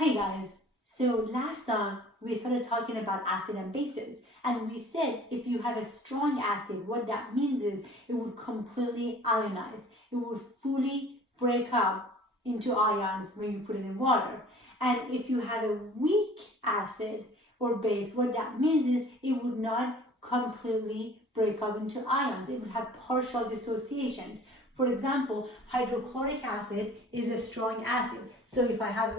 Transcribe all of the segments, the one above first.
Hi guys, so last time we started talking about acid and bases, and we said if you have a strong acid, what that means is it would completely ionize. It would fully break up into ions when you put it in water. And if you have a weak acid or base, what that means is it would not completely break up into ions. It would have partial dissociation. For example, hydrochloric acid is a strong acid. So if I have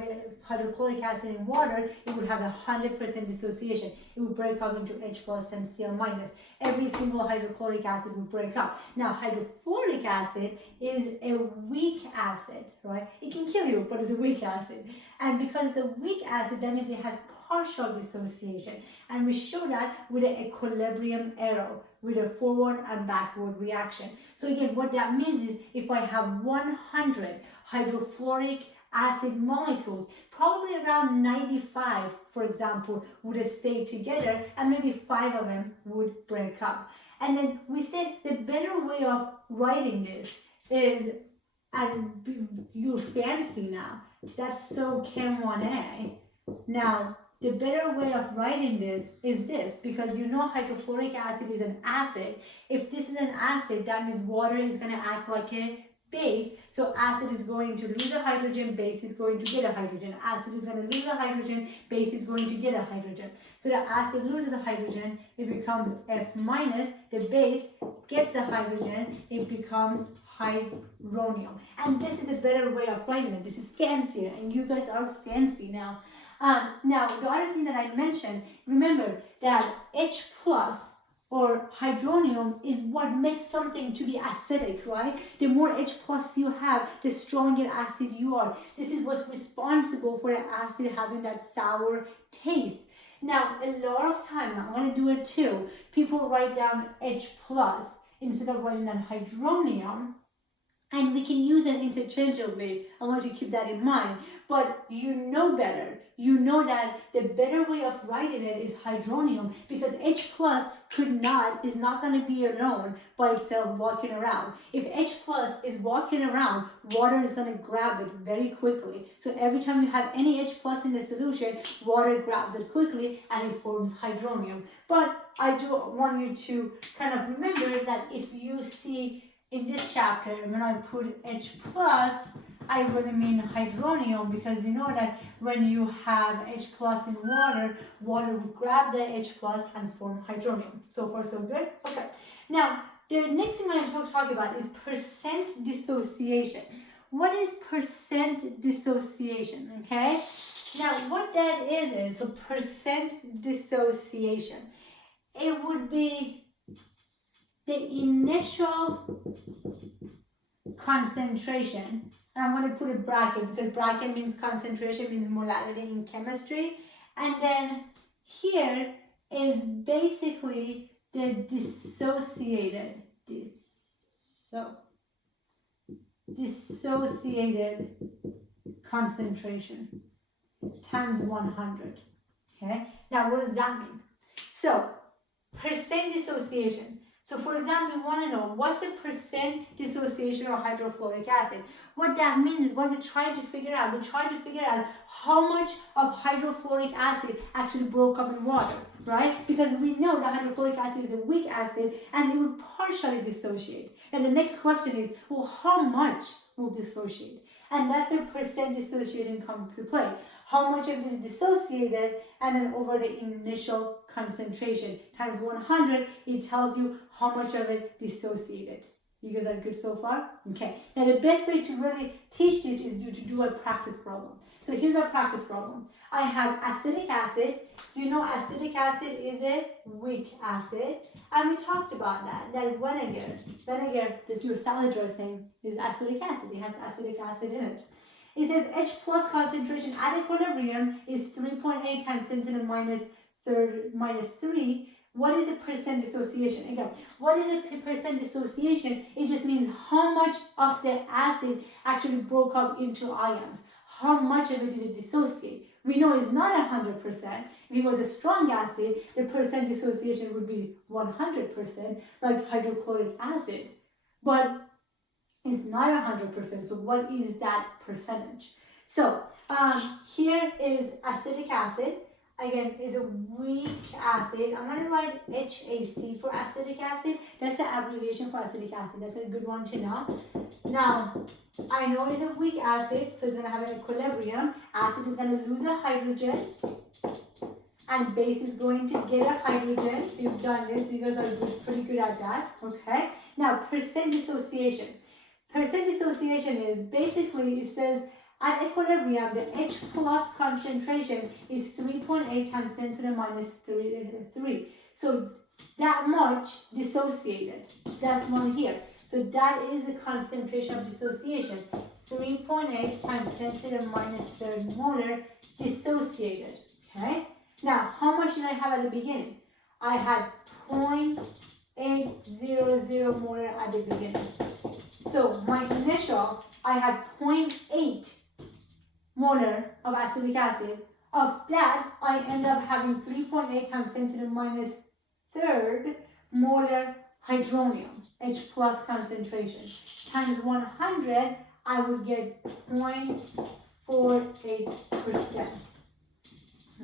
hydrochloric acid in water, it would have 100% dissociation. It would break up into H plus and Cl minus. Every single hydrochloric acid would break up. Now, hydrofluoric acid is a weak acid, right? It can kill you, but it's a weak acid. And because it's a weak acid, that means it has partial dissociation. And we show that with an equilibrium arrow, with a forward and backward reaction. So again, what that means is if I have 100 hydrofluoric acid molecules, probably around 95, for example, would stay together, and maybe 5 of them would break up. And then we said the better way of writing this is, and you're fancy now, that's so Chem 1A. Now, the better way of writing this is this, because you know hydrofluoric acid is an acid. If this is an acid, that means water is going to act like a base. So acid is going to lose a hydrogen, base is going to get a hydrogen. Acid is going to lose a hydrogen, base is going to get a hydrogen. So the acid loses a hydrogen, it becomes F minus. The base gets the hydrogen, it becomes hydronium. And this is a better way of writing it. This is fancier, and you guys are fancy now. Now, the other thing that I mentioned, remember that H plus or hydronium is what makes something to be acidic, right? The more H plus you have, the stronger acid you are. This is what's responsible for the acid having that sour taste. Now, a lot of time, I'm going to do it too, people write down H plus instead of writing down hydronium. And we can use it interchangeably. I want you to keep that in mind. But you know better. You know that the better way of writing it is hydronium, because H plus is not going to be alone by itself walking around. If H plus is walking around, water is going to grab it very quickly. So every time you have any H plus in the solution, water grabs it quickly and it forms hydronium. But I do want you to kind of remember that if you see in this chapter, when I put H plus, I really mean hydronium, because you know that when you have H plus in water, water will grab the H plus and form hydronium. So far, so good? Okay. Now, the next thing I'm going to talk about is percent dissociation. What is percent dissociation? Okay. Now, what that is so percent dissociation, it would be the initial concentration, and I'm going to put a bracket because bracket means concentration, means molality in chemistry, and then here is basically the dissociated concentration times 100. Okay, now what does that mean? So percent dissociation. So for example, we want to know what's the percent dissociation of hydrofluoric acid. What that means is what we're trying to figure out. We're trying to figure out how much of hydrofluoric acid actually broke up in water, right? Because we know that hydrofluoric acid is a weak acid and it would partially dissociate. And the next question is, well, how much will dissociate? And that's where percent dissociating comes to play. How much of it is dissociated, and then over the initial concentration times 100, it tells you how much of it dissociated. You guys are good so far? Okay. Now the best way to really teach this is to do a practice problem. So here's our practice problem. I have acetic acid. You know acetic acid is a weak acid. And we talked about that. That vinegar, this your salad dressing, is acetic acid. It has acetic acid in it. It says H plus concentration at equilibrium is 3.8 times 10 to the minus 3. What is the percent dissociation? Again, what is a percent dissociation? It just means how much of the acid actually broke up into ions. How much of it did it dissociate? We know it's not 100%. If it was a strong acid, the percent dissociation would be 100%, like hydrochloric acid. But it's not 100%. So what is that percentage? So Here is acetic acid. Again, is a weak acid. I'm going to write HAC for acetic acid. That's the abbreviation for acetic acid. That's a good one to know. Now, I know it's a weak acid, so it's going to have an equilibrium. Acid is going to lose a hydrogen, and base is going to get a hydrogen. You've done this. You guys are pretty good at that. Okay. Now, percent dissociation. Percent dissociation is basically, it says, at equilibrium, the H plus concentration is 3.8 times 10 to the minus 3. So that much dissociated. That's one here. So that is the concentration of dissociation. 3.8 times 10 to the minus 3 molar dissociated. Okay? Now, how much did I have at the beginning? I had 0.800 molar at the beginning. So my initial, I had 0.8 molar of acetic acid. Of that, I end up having 3.8 times 10 to the minus 3 molar hydronium, H plus concentration. Times 100, I would get 0.48%.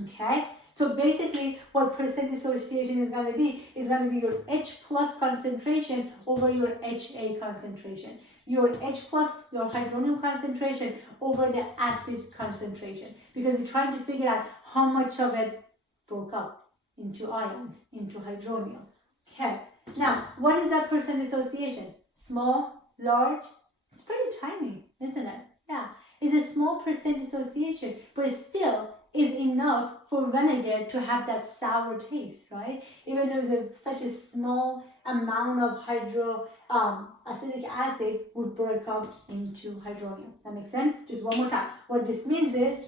Okay? So basically, what percent dissociation is going to be your H plus concentration over your HA concentration. Your H plus, your hydronium concentration over the acid concentration. Because we're trying to figure out how much of it broke up into ions, into hydronium. Okay. Now, what is that percent dissociation? Small, large? It's pretty tiny, isn't it? Yeah. It's a small percent dissociation, but it still is enough for vinegar to have that sour taste, right? Even though it's such a small amount of acetic acid would break up into hydronium. That makes sense? Just one more time. What this means is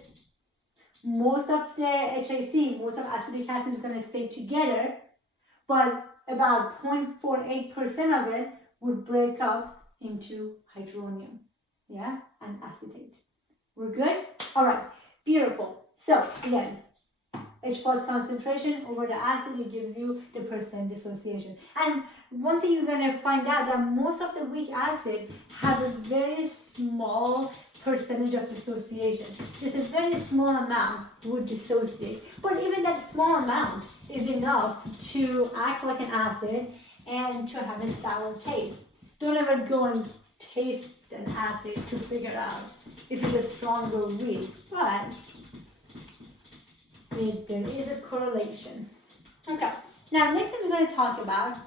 most of the HAC, most of acetic acid is going to stay together, but about 0.48% of it would break up into hydronium, yeah, and acetate. We're good? All right, beautiful. So again, H plus concentration over the acid, it gives you the percent dissociation. And one thing you're going to find out that most of the weak acid have a very small percentage of dissociation. Just a very small amount would dissociate. But even that small amount is enough to act like an acid and to have a sour taste. Don't ever go and taste an acid to figure out if it's a strong or weak. But there is a correlation. Okay, now next thing we're going to talk about.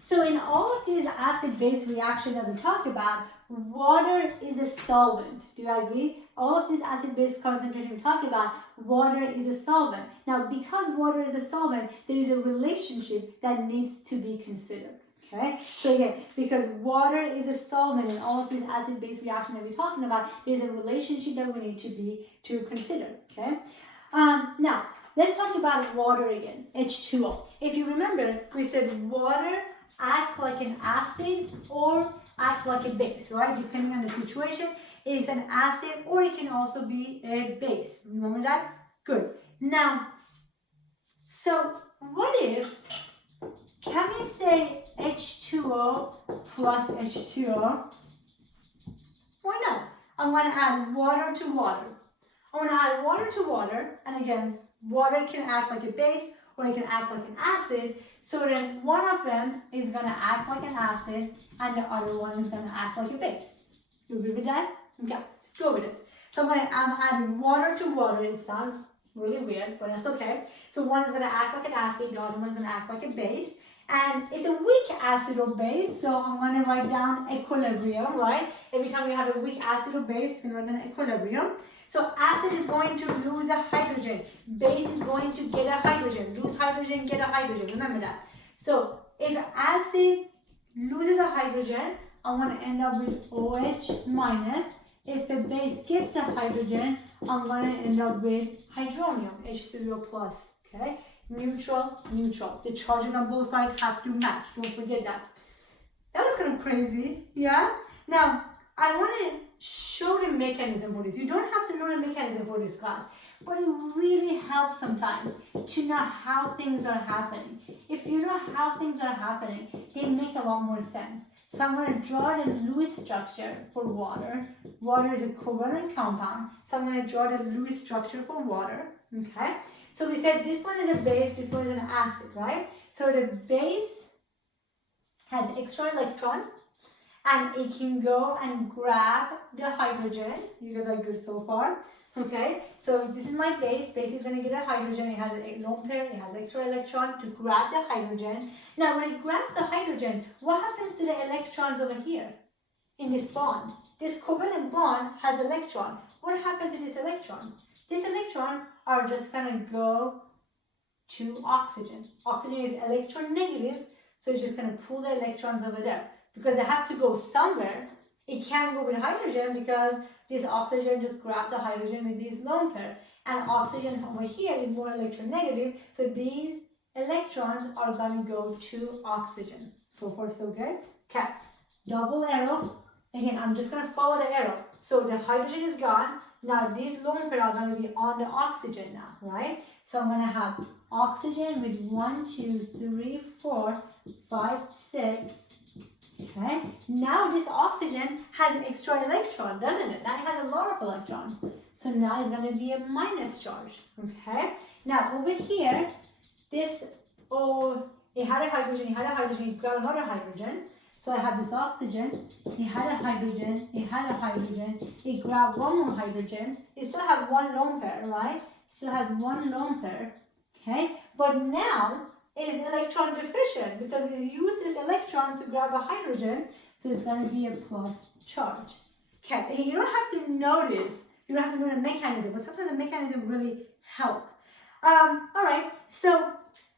So in all of these acid-base reactions that we talk about, water is a solvent. Do you agree? All of these acid-base concentration we talk about, water is a solvent. Now, because water is a solvent, there is a relationship that needs to be considered. Okay, so again, because water is a solvent in all of these acid-base reactions that we're talking about, there's a relationship that we need to consider. Okay, now let's talk about water again. H2O. If you remember, we said water acts like an acid or act like a base, right? Depending on the situation, it's an acid or it can also be a base. Remember that? Good. Now, so what if? Can we say H2O plus H2O? Why not? I'm going to add water to water. I'm going to add water to water, and again, water can act like a base or it can act like an acid, so then one of them is going to act like an acid and the other one is going to act like a base. You agree with that? Okay, just go with it. So I'm adding water to water. It sounds really weird, but that's okay. So one is going to act like an acid, the other one is going to act like a base. And it's a weak acid or base, so I'm going to write down equilibrium, right? Every time you have a weak acid or base, you can write down equilibrium. So acid is going to lose a hydrogen. Base is going to get a hydrogen. Lose hydrogen, get a hydrogen. Remember that. So if acid loses a hydrogen, I'm going to end up with OH minus. If the base gets a hydrogen, I'm going to end up with hydronium, H3O plus. Okay? Neutral, neutral. The charges on both sides have to match. Don't forget that. That was kind of crazy. Yeah? Now, I want to show the mechanism for this. You don't have to know the mechanism for this class, but it really helps sometimes to know how things are happening. If you know how things are happening, they make a lot more sense. So I'm going to draw the Lewis structure for water. Water is a covalent compound. So I'm going to draw the Lewis structure for water. Okay. So we said this one is a base, this one is an acid, right? So the base has extra electron and it can go and grab the hydrogen. You guys are good so far. Okay, so this is my base. Base is going to get a hydrogen. It has a lone pair. It has extra electron to grab the hydrogen. Now, when it grabs the hydrogen, what happens to the electrons over here in this bond? This covalent bond has electron. What happened to these electrons? These electrons are just going to go to oxygen. Oxygen is electron negative, so it's just going to pull the electrons over there. Because they have to go somewhere, it can't go with hydrogen because this oxygen just grabs the hydrogen with this lone pair. And oxygen over here is more electronegative, so these electrons are going to go to oxygen. So far, so good. Okay, double arrow. Again, I'm just going to follow the arrow. So the hydrogen is gone. Now these lone pair are going to be on the oxygen now, right? So I'm going to have oxygen with 1, 2, 3, 4, 5, 6. Okay, now this oxygen has an extra electron, doesn't it? Now it has a lot of electrons. So now it's going to be a minus charge. Okay, now over here, this, it had a hydrogen, it grabbed another hydrogen. So I have this oxygen, it had a hydrogen, it grabbed one more hydrogen. It still has one lone pair, right? Still has one lone pair. Okay, but now is electron deficient because it used these electrons to grab a hydrogen, so it's going to be a plus charge. Okay, you don't have to know this, you don't have to know the mechanism, but sometimes the mechanism really help. Alright, so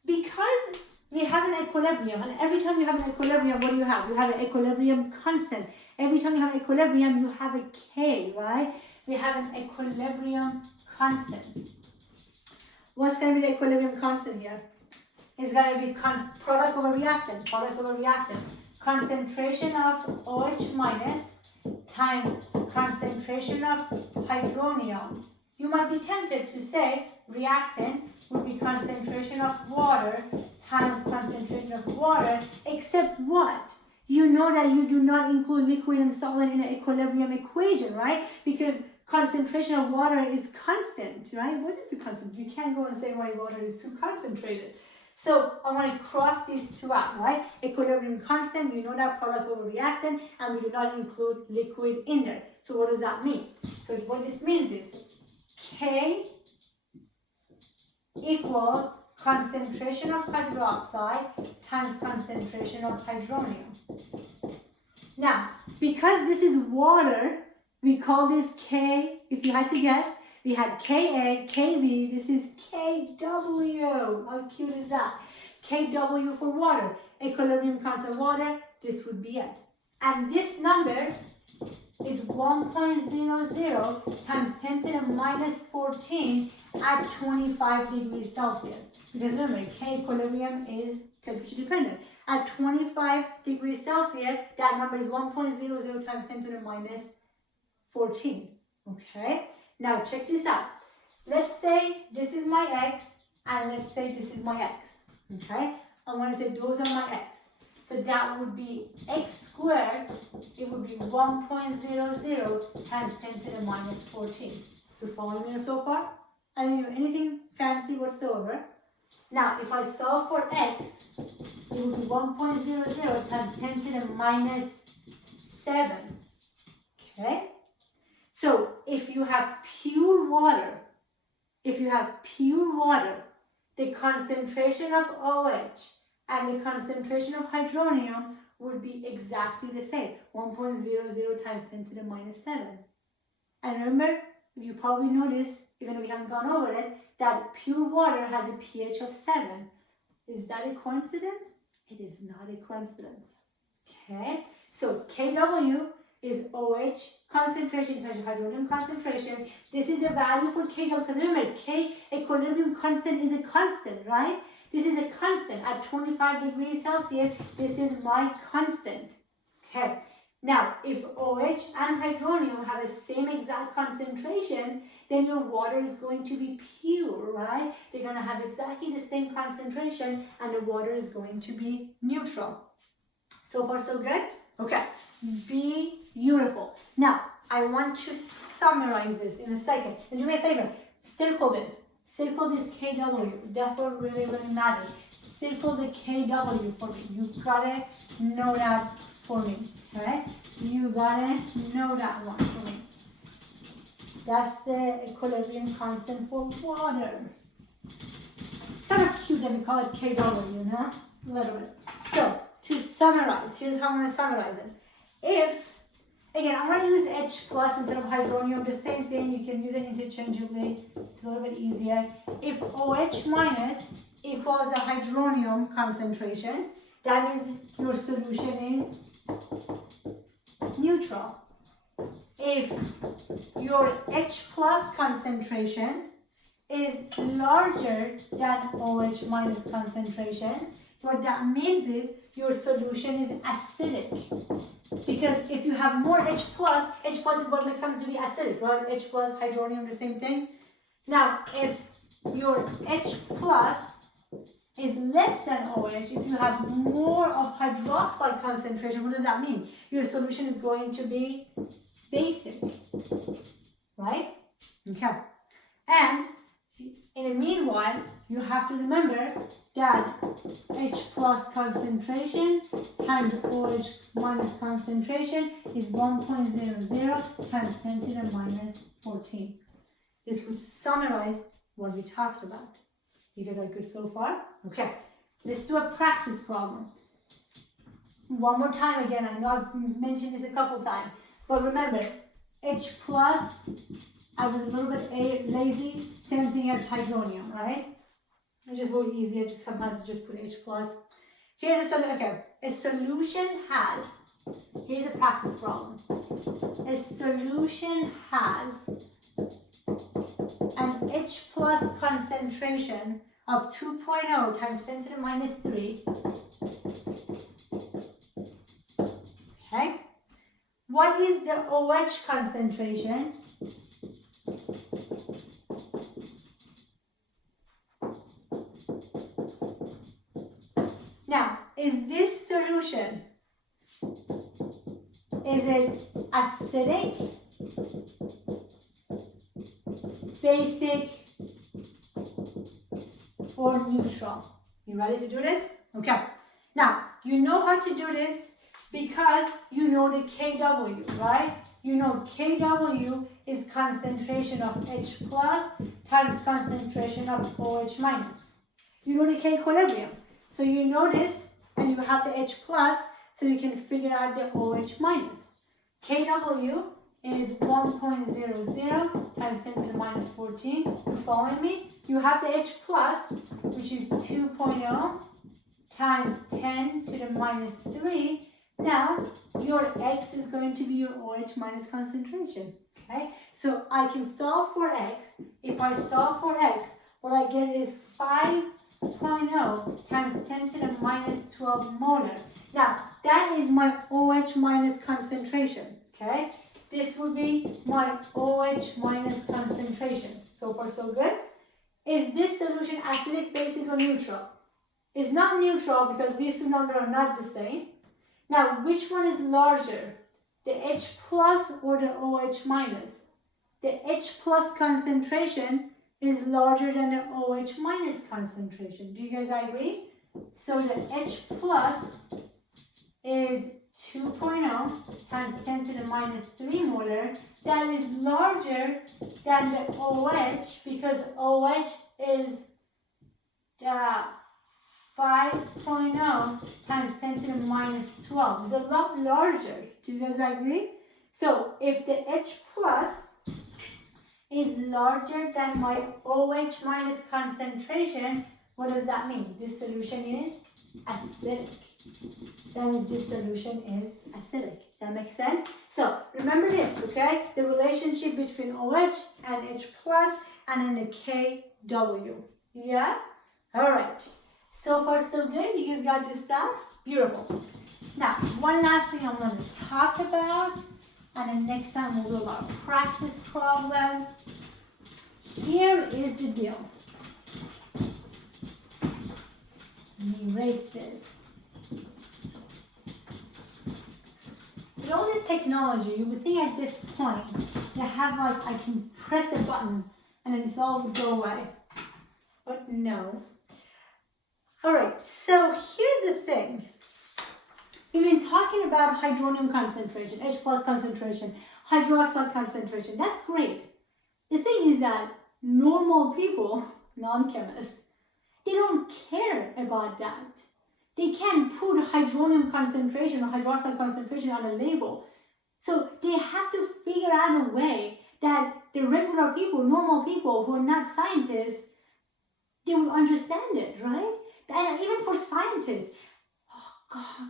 because we have an equilibrium, and every time you have an equilibrium, what do you have? You have an equilibrium constant. Every time you have equilibrium, you have a K, right? We have an equilibrium constant. What's going to be the equilibrium constant here? It's going to be product over reactant. Concentration of OH minus times concentration of hydronium. You might be tempted to say reactant would be concentration of water times concentration of water, except what? You know that you do not include liquid and solid in an equilibrium equation, right? Because concentration of water is constant, right? What is the constant? You can't go and say why water is too concentrated. So I want to cross these two out, right? Equilibrium constant, you know that product over reactant, and we do not include liquid in there. So what does that mean? So what this means is K equals concentration of hydroxide times concentration of hydronium. Now, because this is water, we call this K, if you had to guess, we had Ka, Kb, this is Kw. How cute is that? Kw for water. Equilibrium constant water, this would be it. And this number is 1.00 times 10 to the minus 14 at 25 degrees Celsius. Because remember, K equilibrium is temperature dependent. At 25 degrees Celsius, that number is 1.00 times 10 to the minus 14. Okay? Now check this out. Let's say this is my x, and let's say this is my x. Okay? I'm going to say those are my x. So that would be x squared, it would be 1.00 times 10 to the minus 14. You following me so far? I didn't do anything fancy whatsoever. Now, if I solve for x, it would be 1.00 times 10 to the minus 7. Okay? So, if you have pure water, the concentration of OH and the concentration of hydronium would be exactly the same, 1.00 times 10 to the minus 7. And remember, you probably noticed, even if we haven't gone over it, that pure water has a pH of 7. Is that a coincidence? It is not a coincidence. Okay, so Kw is OH concentration times hydronium concentration. This is the value for Kw, because remember, K equilibrium constant is a constant, right? This is a constant at 25 degrees Celsius. This is my constant. Okay. Now, if OH and hydronium have the same exact concentration, then your water is going to be pure, right? They're going to have exactly the same concentration, and the water is going to be neutral. So far, so good? Okay, beautiful. Now, I want to summarize this in a second. And do me a favor, circle this. Circle this KW. That's what really, really matters. Circle the KW for me. You gotta know that for me. Okay? You gotta know that one for me. That's the equilibrium constant for water. It's kind of cute that we call it KW, you know? A little bit. So, to summarize, here's how I'm going to summarize it. If, again, I'm going to use H plus instead of hydronium, the same thing, you can use it interchangeably. It's a little bit easier. If OH minus equals a hydronium concentration, that means your solution is neutral. If your H plus concentration is larger than OH minus concentration, what that means is your solution is acidic. Because if you have more H plus is what makes something to be acidic, right? H plus, hydronium, the same thing. Now, if your H plus is less than OH, if you have more of hydroxide concentration, what does that mean? Your solution is going to be basic, right? Okay. And in the meanwhile, you have to remember that H plus concentration times OH minus concentration is 1.00 times 10 to the minus 14. This would summarize what we talked about. You guys are good so far? Okay. Let's do a practice problem. One more time again. I know I've mentioned this a couple times. But remember, H plus, I was a little bit lazy, same thing as hydronium, right? It's just very easier to sometimes just put H plus. Here's a solution. Okay, a solution has, here's a practice problem. A solution has an H plus concentration of 2.0 times 10 to the minus 3. Okay. What is the OH concentration? Now, is this solution, is it acidic, basic, or neutral? You ready to do this? Okay. Now, you know how to do this because you know the KW, right? You know KW is concentration of H plus times concentration of OH minus. You know the K equilibrium. So you know this and you have the H plus so you can figure out the OH minus. KW is 1.00 times 10 to the minus 14. You following me? You have the H plus, which is 2.0 times 10 to the minus 3. Now, your X is going to be your OH minus concentration, okay? So I can solve for X. If I solve for X, what I get is 5.0 times 10 to the minus 12 molar. Now, that is my OH minus concentration, okay? This would be my OH minus concentration. So far, so good. Is this solution acidic, basic, or neutral? It's not neutral because these two numbers are not the same. Now, which one is larger, the H plus or the OH minus? The H plus concentration is larger than the OH minus concentration. Do you guys agree? So the H plus is 2.0 times 10 to the minus 3 molar. That is larger than the OH because OH is 5.0 times 10 to the minus 12. It's a lot larger. Do you guys agree? So if the H plus is larger than my OH minus concentration, what does that mean? This solution is acidic. That means this solution is acidic. That makes sense? So remember this, okay? The relationship between OH and H plus and then the KW. Yeah? All right. So far, so good. You guys got this down? Beautiful. Now, one last thing I'm going to talk about, and then next time we'll do our practice problem. Here is the deal. Let me erase this. with all this technology, you would think at this point, they have like, I can press a button and then it's all would go away. But no. Alright, so here's the thing. We've been talking about hydronium concentration, H plus concentration, hydroxide concentration. That's great. The thing is that normal people, non-chemists, they don't care about that. They can't put hydronium concentration or hydroxide concentration on a label. So they have to figure out a way that the regular people, normal people who are not scientists, they will understand it, right? And even for scientists,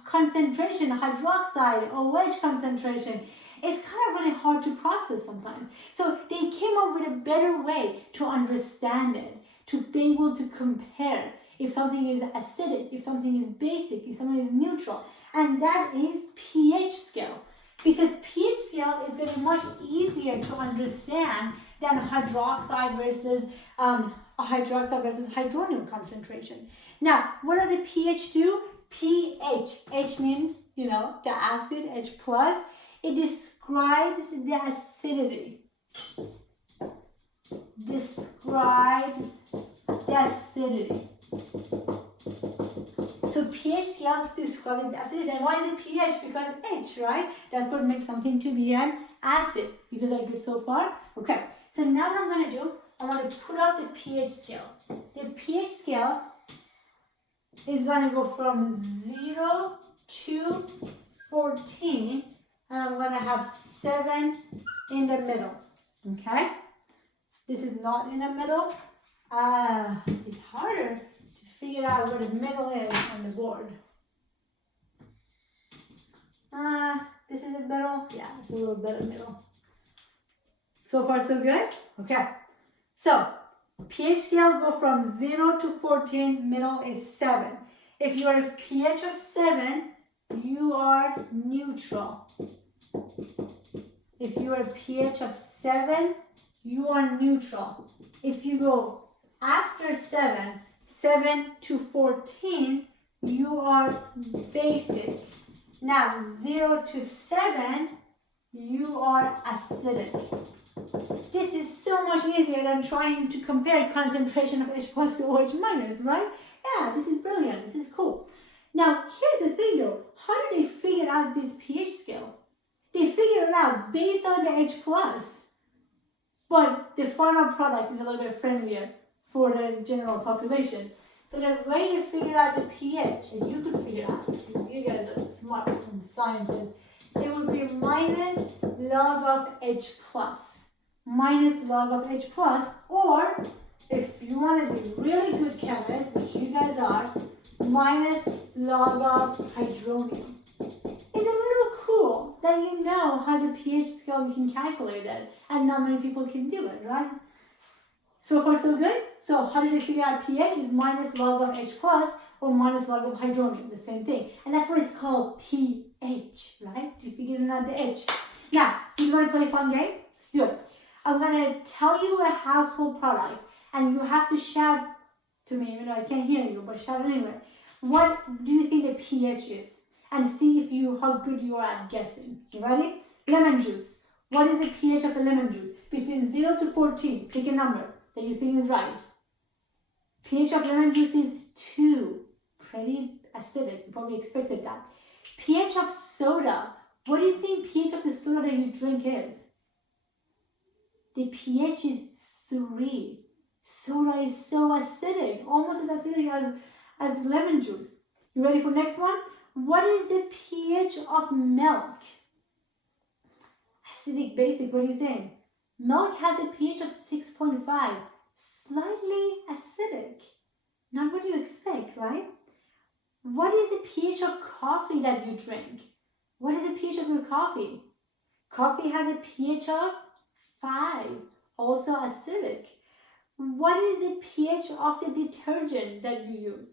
concentration, hydroxide, OH concentration, it's kind of really hard to process sometimes. So they came up with a better way to understand it, to be able to compare if something is acidic, if something is basic, if something is neutral. And that is pH scale. Because pH scale is going to be much easier to understand than hydroxide versus hydronium concentration. Now, what does the pH do? pH. H means, the acid, H plus. It describes the acidity. Describes the acidity. So pH scale describes the acidity. And why is it pH? Because H, right? That's what makes something to be an acid. You guys are good so far? Okay. So now what I'm going to do, I'm going to put up the pH scale. The pH scale is going to go from 0 to 14. And I'm going to have 7 in the middle. Okay? This is not in the middle. It's harder to figure out where the middle is on the board. This is the middle. Yeah, it's a little bit of middle. So far, so good? Okay. So, pH scale go from 0 to 14, middle is 7. If you are a pH of 7, you are neutral. If you are a pH of 7, you are neutral. If you go after 7 to 14, you are basic. Now, 0 to 7, you are acidic. This is so much easier than trying to compare concentration of H plus to OH minus, right? Yeah, this is brilliant. This is cool. Now, here's the thing though. How did they figure out this pH scale? They figured it out based on the H plus. But the final product is a little bit friendlier for the general population. So the way they figured out the pH, and you could figure out, because you guys are smart and scientists, it would be minus log of H plus. Minus log of H plus, or if you want to be really good chemists, which you guys are, minus log of hydronium. It's a little cool that you know how the pH scale you can calculate it, and not many people can do it, right? So far so good? So how did they figure out pH is minus log of H plus or minus log of hydronium, the same thing. And that's why it's called pH, right? You figured out the H. Now, you want to play a fun game? Let's do it. I'm going to tell you a household product, and you have to shout to me, even though I can't hear you, but shout it anyway. What do you think the pH is? And see if how good you are at guessing. You ready? Lemon juice. What is the pH of a lemon juice? Between 0 to 14, pick a number that you think is right. pH of lemon juice is 2. Pretty acidic. You probably expected that. pH of soda. What do you think pH of the soda that you drink is? The pH is 3. Soda is so acidic, almost as acidic as lemon juice. You ready for next one? What is the pH of milk? Acidic, basic, what do you think? Milk has a pH of 6.5, slightly acidic. Not what you expect, right? What is the pH of coffee that you drink? What is the pH of your coffee? Coffee has a pH of 5, also acidic. What is the pH of the detergent that you use?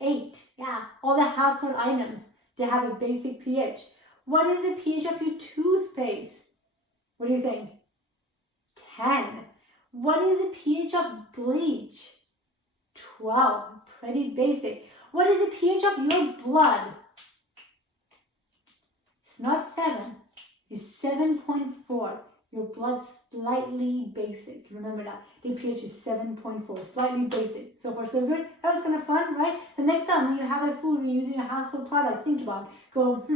8. Yeah, all the household items, they have a basic pH. What is the pH of your toothpaste? What do you think? 10. What is the pH of bleach? 12. Pretty basic. What is the pH of your blood? not 7. It's 7.4. Your blood's slightly basic. Remember that. The pH is 7.4. Slightly basic. So far, so good. That was kind of fun, right? The next time when you have a food, you're using a household product, think about it. Go,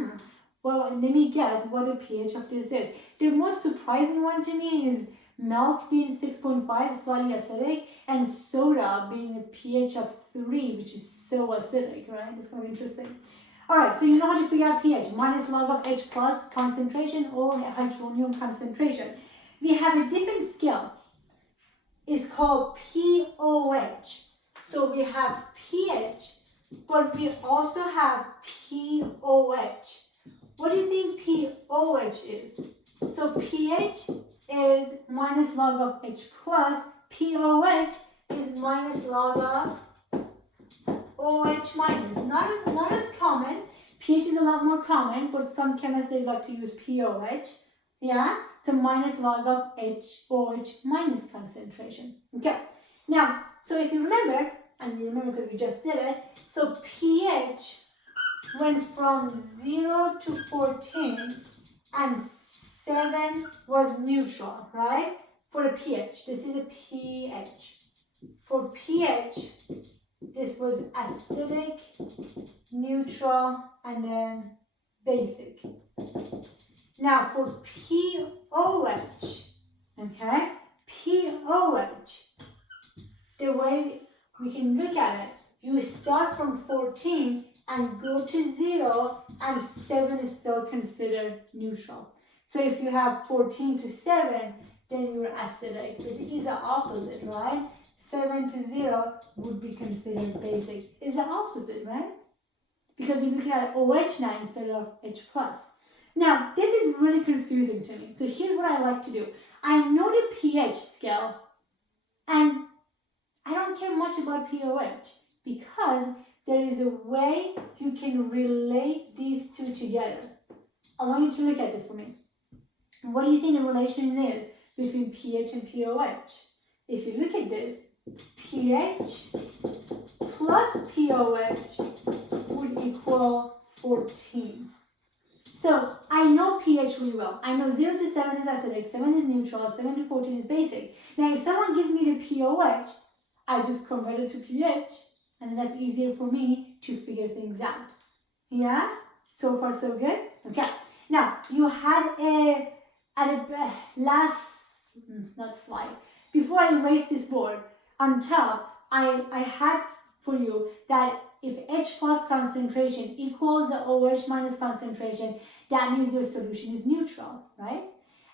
well, let me guess what the pH of this is. The most surprising one to me is milk being 6.5, slightly acidic, and soda being a pH of 3, which is so acidic, right? It's kind of interesting. Alright, so you know how to figure out pH, minus log of H plus concentration or hydronium concentration. We have a different scale. It's called pOH. So we have pH, but we also have pOH. What do you think pOH is? So pH is minus log of H plus, pOH is minus log of OH minus. Not as common. pH is a lot more common, but some chemists they like to use pOH. Yeah? So minus log of OH minus concentration. Okay. Now, so if you remember, and you remember because we just did it, so pH went from 0 to 14 and 7 was neutral, right? For the pH. This is the pH. For pH, this was acidic, neutral, and then basic. Now for pOH, okay? pOH, the way we can look at it, you start from 14 and go to 0, and 7 is still considered neutral. So if you have 14 to 7, then you're acidic. This is the opposite, right? 7 to 0 would be considered basic. It's the opposite, right? Because you're looking at OH now instead of H plus. Now, this is really confusing to me. So here's what I like to do. I know the pH scale, and I don't care much about pOH because there is a way you can relate these two together. I want you to look at this for me. What do you think the relation is between pH and pOH? If you look at this, pH plus pOH would equal 14. So I know pH really well. I know 0 to 7 is acidic, 7 is neutral, 7 to 14 is basic. Now if someone gives me the pOH, I just convert it to pH, and then that's easier for me to figure things out. Yeah? So far so good? Okay. Now you had not slide. Before I erase this board, on top, I had for you that if H plus concentration equals the OH minus concentration, that means your solution is neutral, right?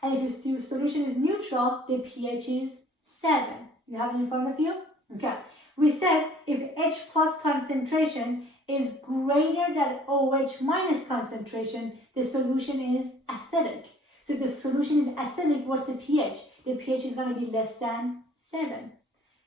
And if your solution is neutral, the pH is 7. You have it in front of you? Okay. We said if H plus concentration is greater than OH minus concentration, the solution is acidic. So if the solution is acidic, what's the pH? The pH is going to be less than 7.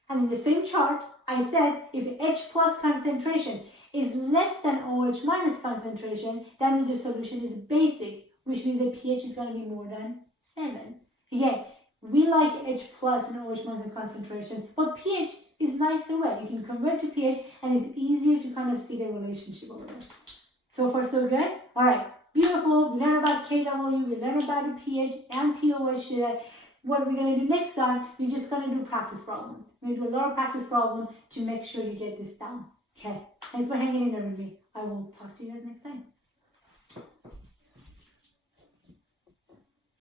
And in the same chart, I said if H plus concentration is less than OH minus concentration, that means the solution is basic, which means the pH is going to be more than 7. Again, we like H plus and OH minus concentration, but pH is nicer way. You can convert to pH and it's easier to kind of see the relationship over there. So far so good? Alright, beautiful. We learned about KW, we learned about the pH and pOH today. What we're going to do next time, we're just going to do practice problem. We're going to do a lot of practice problem to make sure you get this down. Okay, thanks for hanging in there with me. I will talk to you guys next time.